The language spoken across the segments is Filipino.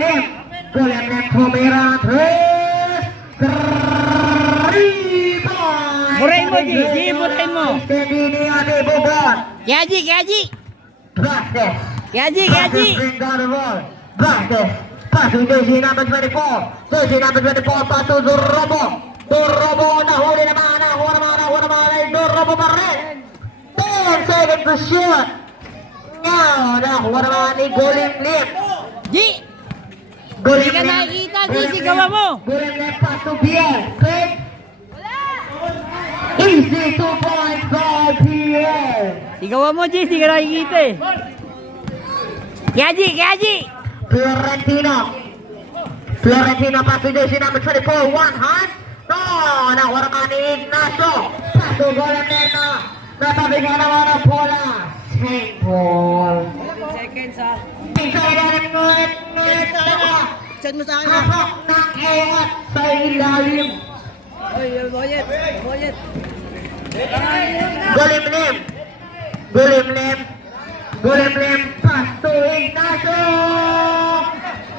Lim. Golem Lim Tomera 3. Burahin mo, G. G, burahin mo. Ini ada Bogor. Kiaji, Kiaji. Vasquez. Kiaji, Kiaji. Vasquez. Pass to jersey number 24. Jersey number 24. Pass to Zurrobo. Zurrobo nahuli naman. Zurrobo pa rin. 10 seconds to shoot. Now, nakuha naman ni Golem Lim. G. Hindi ka nakikita, G. Sigawa mo. Golem Lim pass to Biel. Click. Easy 2 points goal Biel. Sigawa mo, G. Hindi ka nakikita eh. Kiaji, Kiaji. Florentino pass to jersey number 24. One hand. No, nakuha naman ni Ignacio. Pass to Golem Lim na. Natabigyan naman ang bola. Same ball. Seconds ha. Send mo sa akin ha. Hapok ng ewat sa ilalim. Oy, Boyet. Boyet. Golem Lim. Golem Lim. Golem Lim. Pass to Ignacio.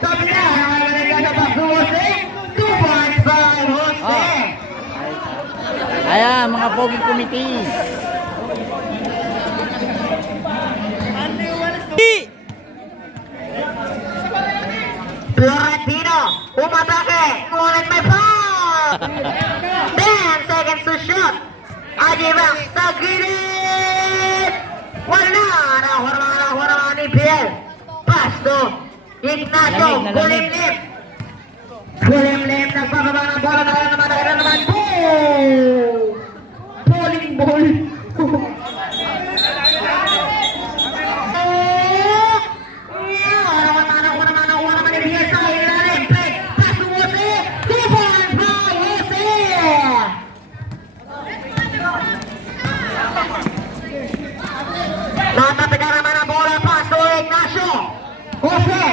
Kabila. Nagkasa pass to Jose. 2 points by Jose. Ayan, mga pogi committee. Florentino, umatake, ngunit may foul! 10 seconds to shoot. Ajibak sa gilid! Wala! Nakuha ni Biel. Pass to Ignacio, Golem Lim. Golem Lim, nagpapaba ng bola, naman. Boom! Bowling ball. Natapigan naman ang bola, pass to Ignacio. Jose,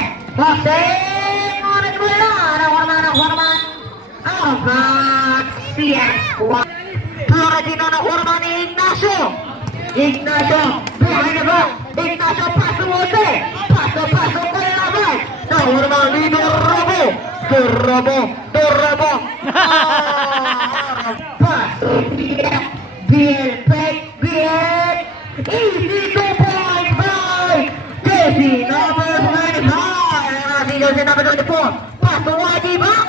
ngunit wala. Nakuha naman. Out CS1. Florentino nakuha naman ni Ignacio. Ignacio, behind the ball. Ignacio, pass to Jose. Pass to Kalaban. Nakuha naman ni Durrobo. Pass to Biel. Easy 2 points by jersey number 25. Jersey number 24. Pass to Ajibak.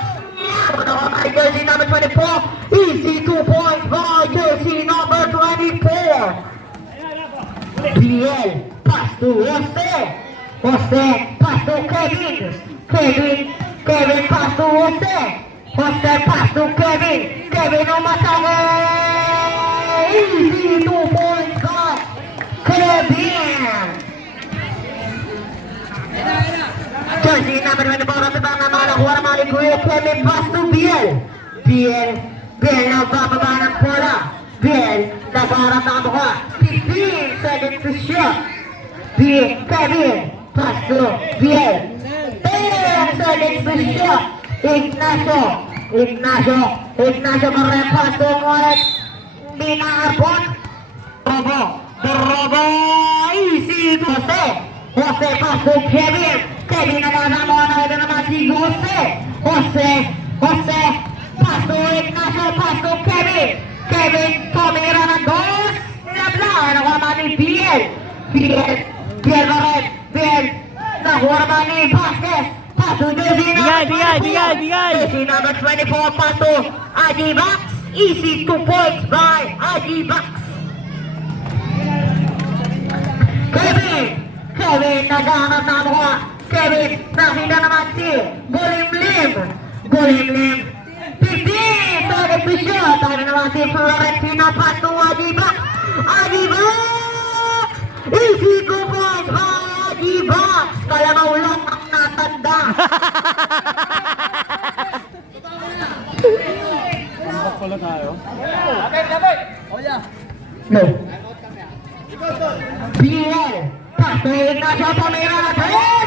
Jersey number 24. Easy 2 points by jersey number 24. Biel. Pass to Jose. Pass to Kevin. Kevin pass to Jose. Pass to Kevin. Kevin umatake. Easy 2 points by Kevin. Jersey number 24 sa tama nakuha naman ni Kuya Kevin. Pass to Biel. Biel nagbababa ng bola. Biel nagharap ng mukha. 15 seconds to shoot. Kevin. Pass to Biel. 10 seconds to shoot. Ignacio parepas to ngunit hindi naabot. Durrobo. Easy Jose pass to Kevin. Kevin naman si Jose pass to Ignacio. Pass to Kevin tumira ng dos. Nakuha naman ni Biel nakuha naman ni Vasquez. Pass to jersey number 24. Jersey number 24. Pass to Ajibak. Easy 2 points by Ajibak. Kevin naghahanap na mukha. Kevin nakita naman si Golem Lim. 15 seconds to shoot. Tayo naman si Florentino. Pass to Ajibak. Easy 2 points by Ajibak. Kalamaw lang ang natanda. Tambak pala tayo. No. Biel. Pass to Ignacio. Tumira na 3.